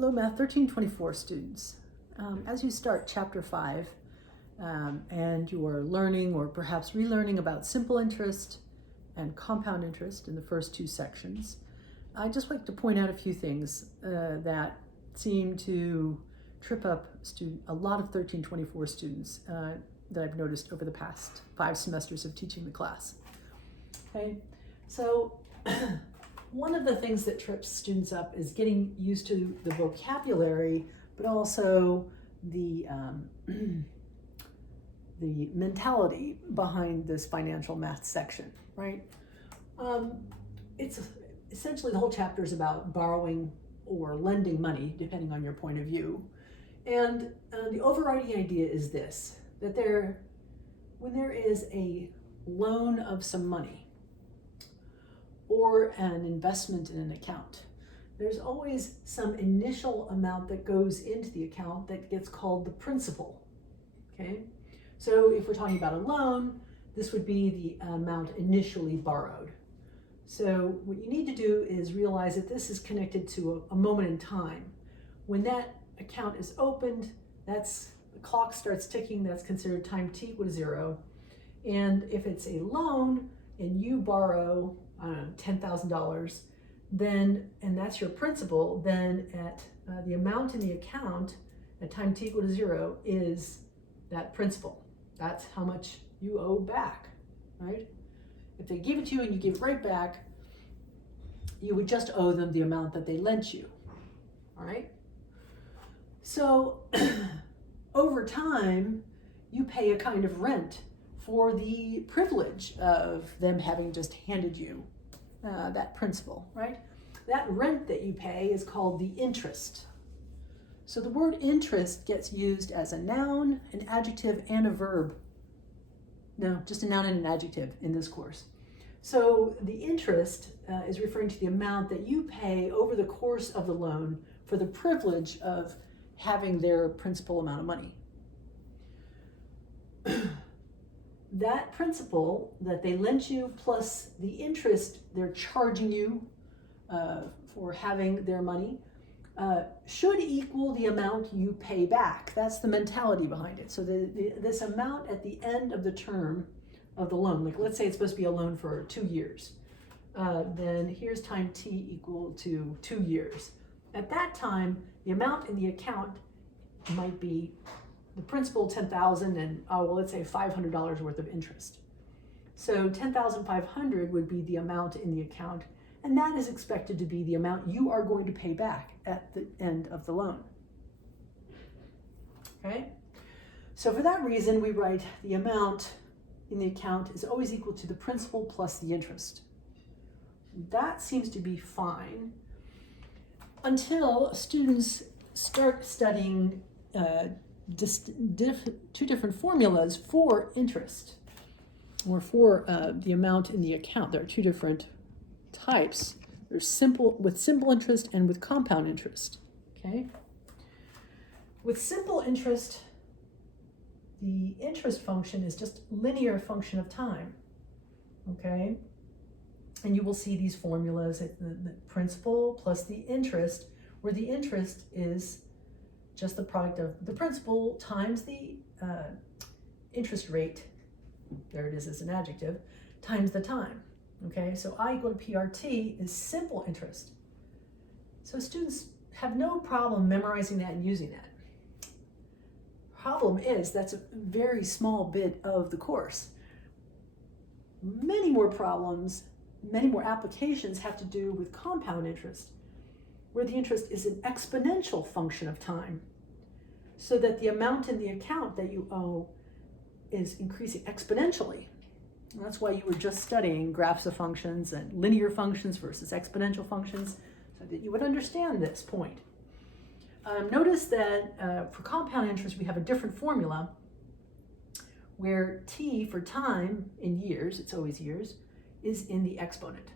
Hello, Math 1324 students. As you start Chapter 5 and you are learning or perhaps relearning about simple interest and compound interest in the first two sections, I'd just like to point out a few things that seem to trip up a lot of 1324 students that I've noticed over the past 5 semesters of teaching the class. Okay, so one of the things that trips students up is getting used to the vocabulary, but also the mentality behind this financial math section, right? It's essentially the whole chapter is about borrowing or lending money, depending on your point of view. And the overriding idea is this, that when there is a loan of some money, or an investment in an account, there's always some initial amount that goes into the account that gets called the principal, okay? So if we're talking about a loan, this would be the amount initially borrowed. So what you need to do is realize that this is connected to a moment in time. When that account is opened, the clock starts ticking, that's considered time t equal to 0. And if it's a loan and you borrow $10,000, and that's your principal, then at the amount in the account at time t equal to 0 is that principal. That's how much you owe back, right? If they give it to you and you give it right back, you would just owe them the amount that they lent you, all right? So over time, you pay a kind of rent for the privilege of them having just handed you that principal, right? That rent that you pay is called the interest. So the word interest gets used as a noun, an adjective, and a verb. No, just a noun and an adjective in this course. So the interest is referring to the amount that you pay over the course of the loan for the privilege of having their principal amount of money. That principal that they lent you plus the interest they're charging you for having their money should equal the amount you pay back. That's the mentality behind it. So this amount at the end of the term of the loan, like let's say it's supposed to be a loan for 2 years, then here's time t equal to 2 years. At that time, the amount in the account might be the principal $10,000 and let's say $500 worth of interest. So $10,500 would be the amount in the account, and that is expected to be the amount you are going to pay back at the end of the loan. Okay? So for that reason, we write the amount in the account is always equal to the principal plus the interest. That seems to be fine until students start studying two different formulas for interest, or for the amount in the account. There are two different types. There's simple interest and with compound interest. Okay. With simple interest, the interest function is just linear function of time. Okay. And you will see these formulas at the principal plus the interest, where the interest is just the product of the principal times the interest rate, there it is as an adjective, times the time. Okay, so I equal to PRT is simple interest. So students have no problem memorizing that and using that. Problem is, that's a very small bit of the course. Many more problems, many more applications have to do with compound interest, where the interest is an exponential function of time, so that the amount in the account that you owe is increasing exponentially. And that's why you were just studying graphs of functions and linear functions versus exponential functions, so that you would understand this point. Notice that for compound interest, we have a different formula, where t for time in years, it's always years, is in the exponent.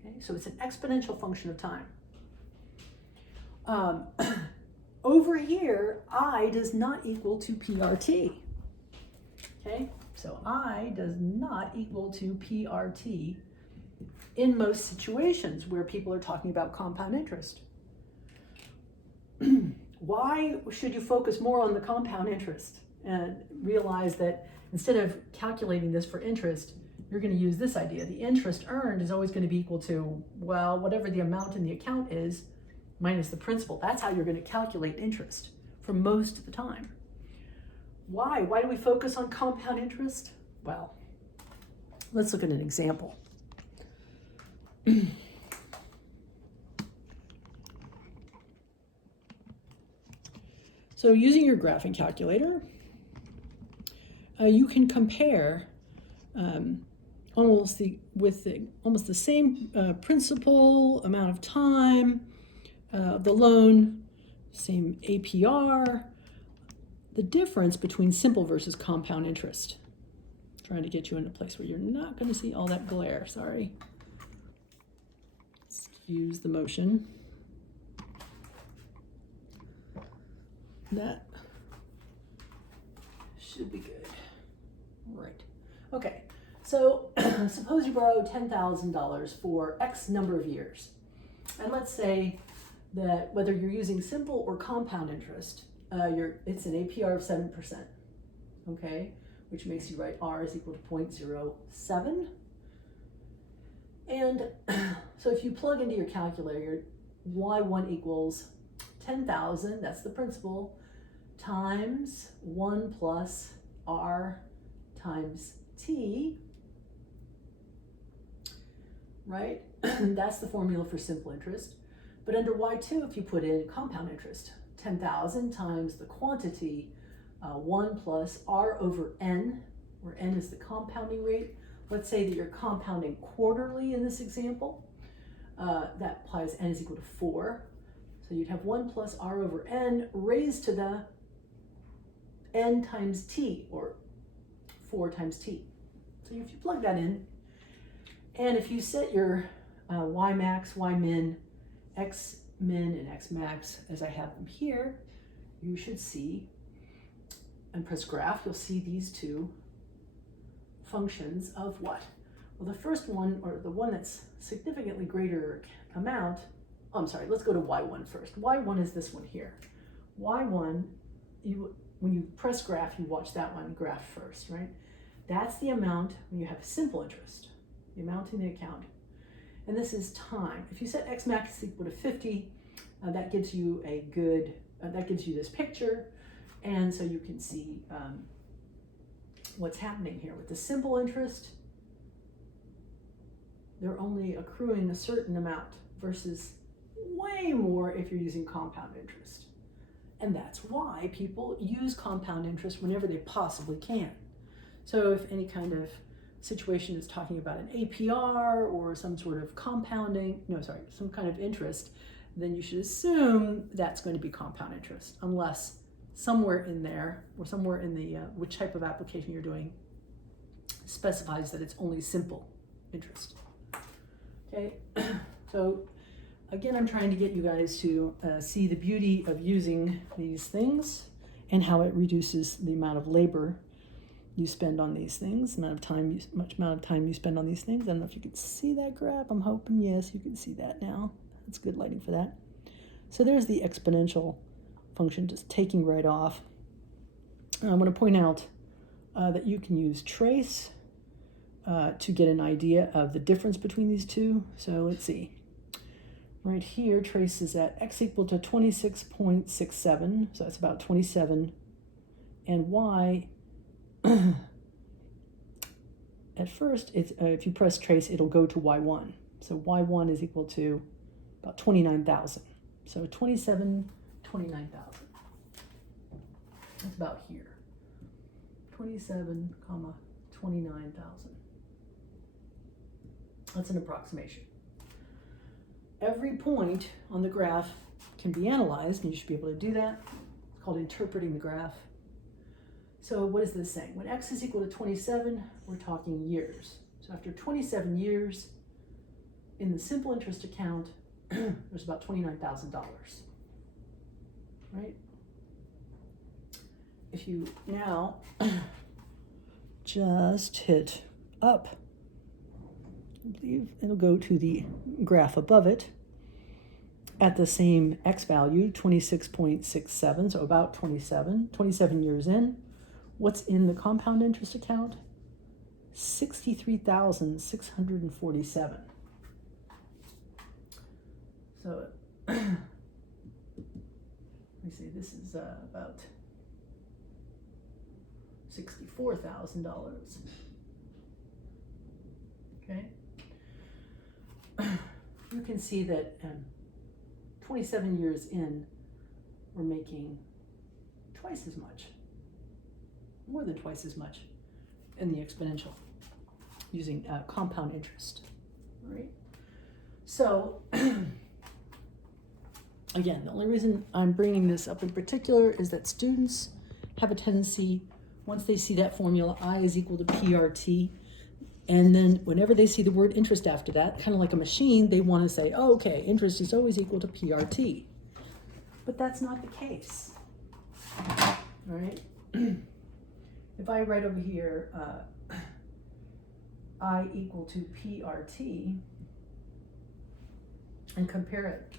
Okay, so it's an exponential function of time. Over here, I does not equal to PRT. Okay, so I does not equal to PRT in most situations where people are talking about compound interest. why should you focus more on the compound interest and realize that instead of calculating this for interest, you're going to use this idea. The interest earned is always going to be equal to, well, whatever the amount in the account is minus the principal. That's how you're going to calculate interest for most of the time. Why? Why do we focus on compound interest? Well, let's look at an example. So using your graphing calculator, you can compare almost the same principal, amount of time, the loan, same APR, the difference between simple versus compound interest. Trying to get you in a place where you're not going to see all that glare, sorry. Excuse the motion. That should be good. Right. Okay. So suppose you borrow $10,000 for X number of years. And let's say that whether you're using simple or compound interest, it's an APR of 7%. Okay. Which makes you write R is equal to 0.07. And so if you plug into your calculator, Y1 equals 10,000, that's the principal, times 1 plus R times T, right? That's the formula for simple interest. But under Y2, if you put in compound interest, 10,000 times the quantity, 1 plus R over N, where N is the compounding rate. Let's say that you're compounding quarterly in this example. That implies N is equal to 4. So you'd have 1 plus R over N raised to the N times T, or 4 times T. So if you plug that in, and if you set your Y max, Y min, X min, and X max as I have them here, you should see, and press graph, you'll see these two functions of what? Well, the first one, or the one that's significantly greater amount, oh, I'm sorry, let's go to Y1 first. Y1 is this one here. Y1, when you press graph, you watch that one graph first, right? That's the amount when you have simple interest, the amount in the account. And this is time. If you set X max equal to 50, that gives you a good, that gives you this picture. And so you can see what's happening here. With the simple interest, they're only accruing a certain amount versus way more if you're using compound interest. And that's why people use compound interest whenever they possibly can. So if any kind of situation is talking about an APR or some sort of some kind of interest, then you should assume that's going to be compound interest, unless somewhere in there, or somewhere in the which type of application you're doing specifies that it's only simple interest. Okay, so again, I'm trying to get you guys to see the beauty of using these things and how it reduces the amount of labor you spend on these things, amount of time you spend on these things. I don't know if you can see that graph. I'm hoping, yes, you can see that now. That's good lighting for that. So there's the exponential function just taking right off. I'm going to point out that you can use trace to get an idea of the difference between these two. So let's see. Right here, trace is at X equal to 26.67, so that's about 27, and Y, at first, it's if you press trace, it'll go to Y1. So Y1 is equal to about 29,000. So 29,000. That's about here. 27, 29,000. That's an approximation. Every point on the graph can be analyzed, and you should be able to do that. It's called interpreting the graph. So what is this saying? When X is equal to 27, we're talking years. So after 27 years, in the simple interest account, there's about $29,000, right? If you now just hit up, I believe it'll go to the graph above it, at the same X value, 26.67, so about 27 years in. What's in the compound interest account? 63,647. So let me see, this is about $64,000. Okay. You can see that 27 years in, we're making twice as much, more than twice as much in the exponential using compound interest, right? So again, the only reason I'm bringing this up in particular is that students have a tendency, once they see that formula, I is equal to PRT, and then whenever they see the word interest after that, kind of like a machine, they want to say, oh, okay, interest is always equal to PRT. But that's not the case, all right? If I write over here, I equal to PRT, and compare it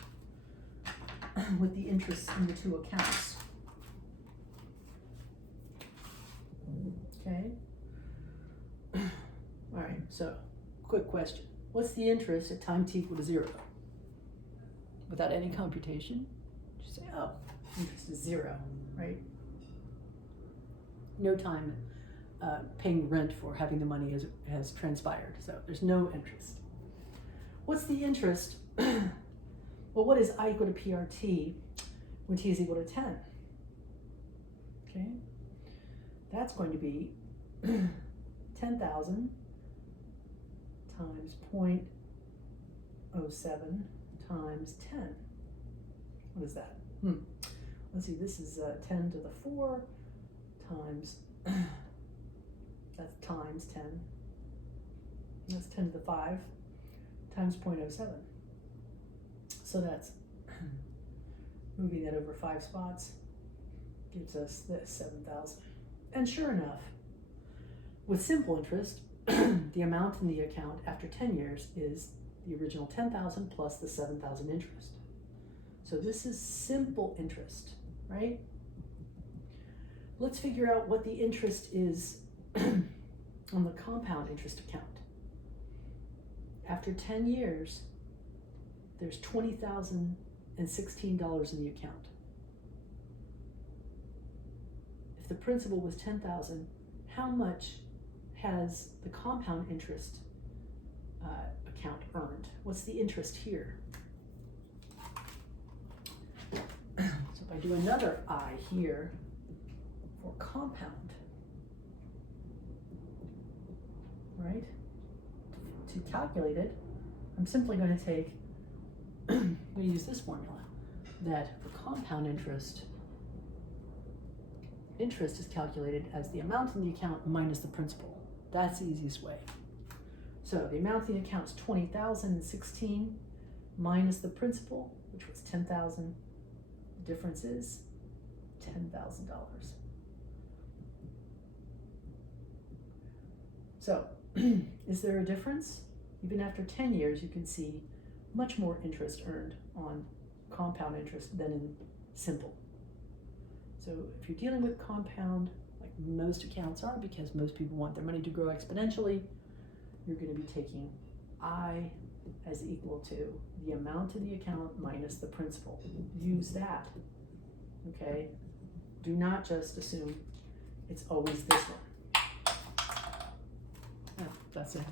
with the interest in the two accounts, okay? All right, so quick question. What's the interest at time t equal to 0? Without any computation, just say, oh, interest is 0, right? No time paying rent for having the money has transpired, so there's no interest. What's the interest? Well, what is I equal to PRT when t is equal to 10? Okay, that's going to be 10,000 times 0.07 times 10. What is that? Let's see, this is 10 to the 4 times, that's times 10. That's 10 to the 5 times 0.07. So that's, moving that over 5 spots, gives us this 7,000. And sure enough, with simple interest, the amount in the account after 10 years is the original 10,000 plus the 7,000 interest. So this is simple interest, right? Let's figure out what the interest is on the compound interest account. After 10 years, there's $20,016 in the account. If the principal was 10,000, how much has the compound interest account earned? What's the interest here? So if I do another I here for compound, right? To calculate it, I'm simply going to take, I'm going to use this formula, that for compound interest is calculated as the amount in the account minus the principal. That's the easiest way. So the amount in the account is 20,016 minus the principal, which was 10,000. The difference is $10,000. So is there a difference? Even after 10 years, you can see much more interest earned on compound interest than in simple. So if you're dealing with compound, like most accounts are, because most people want their money to grow exponentially, you're going to be taking I as equal to the amount in the account minus the principal. Use that, okay? Do not just assume it's always this one. Yeah, that's it.